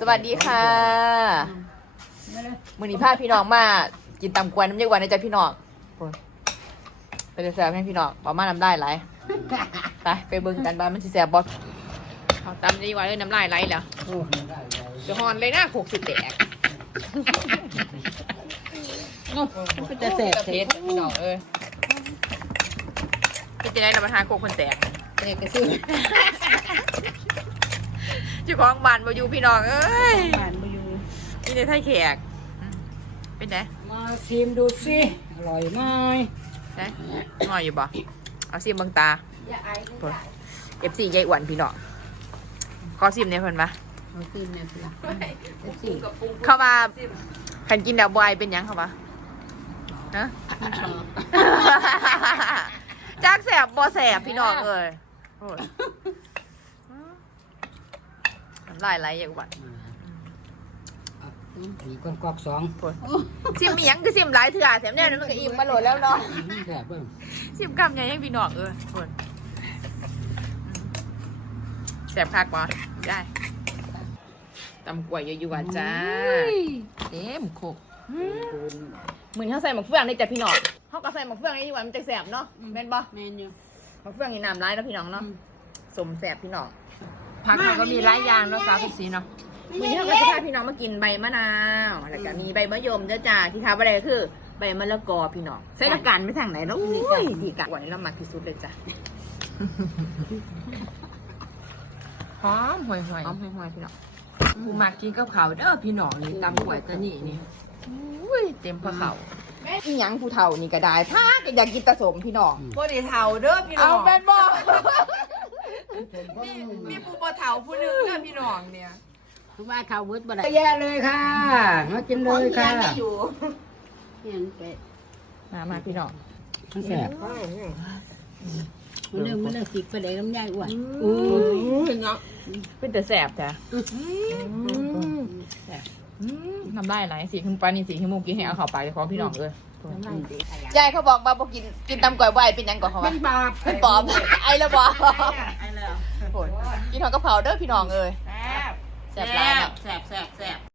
สวัสดีค่ะมือนี้พาพี่น้องมา กินตำกวนน้ำเยาหวานนะจ๊ะพี่น้องโอ้ยไปเดี๋ยวแซ่บให้พี่น้องประมาณน้ำได้ไหลายไปไปเบิ่งกันบ้ามันสิแซ่บบอสเอาตำเยาหวานเลยน้ำลายไหลแล้วโอ้ไม่ได้เลยเดี๋ยวฮอนเลยนะหกสิบแตกก็จะแสบเทสพี่น้องเอ้ยพี่จะได้รับประทานโคกคนแตกแสบกระซื้อ เจ้าของบ้านมาอยู่พี่น้องเอ้ยผ่านมาอยู่นี่ในไทยแขกอืมเป็นไงมาชิมดูสิอร่อยไหมได้งอยอยู่บ่เอาซิมเบังตาเอฟซียายอ้วนพี่น้องขอซิมเนี่ยเพิ่นปะเอาชิมเนี่ยสิเอฟซีเข้ามาคันกินดาวบอยเป็นหยังเข้ามาฮะ จากแสบบ่แสบพี่น้องเอ้ยโอ้ยน้ำลายไหลอย่างหวัดผีก้นกอกสองซิมมีหยังคือซิมหลายเถื่อแถมเนี่ยมันก็อิ่มมาโหลดแล้วเนาะแสบเบิ่งซิมกำใหญ่ยังพี่น้องเออโคนแสบคักบ่ได้ตำกล้วยอยู่ๆว่าจ้าเต็มโคกเหมือนเขาใส่หมกเฟืองในจ้ะพี่น้องเขาก็ใส่หมกเฟืองในอยู่ว่ามันจะแสบเนาะแม่นบ่แมนอยู่หมกเฟืองนี่น้ำร้ายเนาะพี่น้องเนาะสมแสบพี่น้อง ผักมันก็มีหลายอย่างเนาะสาวพี่สีเนาะวันนี้เขาก็จะพาพี่น้องมากินใบมะนาวแล้วก็มีใบมะยมเด้อจ้าที่ทาอะไรก็คือ ใบมะละกอพี่น้องใส่ละกันไม่ทางไหนเนาะอุ้ยดีกะวันนี้เรามาที่สุดเลยจ้ะหอมห่วยๆหอมห่วยๆพี่น้องกูมักกินกับเขาวเด้อพี่น้องนี่ตำหวยตะนี่นี่อุ้ยเต็มพระเขาอีหยังผู้เฒ่านี่ก็ได้พาก็อยากกินตะสมพี่น้องบ่ได้เฒ่าเด้อพี่น้เอาองแม่นบ อกมีผู้บ่เฒ่าผู้หนึงเด้อพี่น้องเนี่ยคุณว่าข้าวเวิร์ดบ่ได้แย่เลยค่ะมากินเลยค่ะอยู่ยังไปมามาพี่น้องมันแสบมันเริ่มมันเริ่มสิกไปเลยน้ำยายอ้วนอือเนาะเป็นแต่แสบจ้ะน้ำลายไหลสีขึ้นปลานี่สีขึ้นมุกกินให้เอาเข้าไปของพี่น้องเลยยายเขาบอกว่าบอกกินกินตำก๋วยไหวเป็นหยังก่อนเขาเป็วะนบาปเป็นปอบไอ้ละบอกไอ้แล้วโหกินของกะเพราเด้อพี่น้องเอ้ยแซ่บแสบร้ายเนาะแซ่บแซ่บแซ่บ